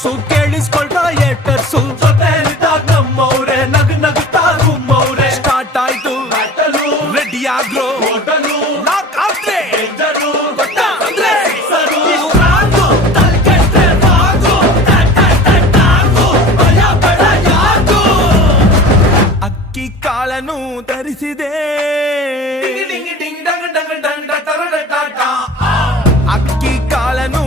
writers ಕೇಳಿಸ್ಕೊಳ್ತಾ ಏಟರ್ಸು ಜೊತೆಲಿದ್ದಾಗ ನಮ್ಮವ್ರೆ ನಗುತ್ತಾ ಗುಮ್ಮವ್ರೆ start ಆಯ್ತು ready agro ನಾಕ್ ಆದ್ರೆ ಗೊತ್ತಾ ಅಂದ್ರೆ ಅಕ್ಕಿ ಕಾಳನು ಧರಿಸಿದೆ ಅಕ್ಕಿ ಕಾಳನು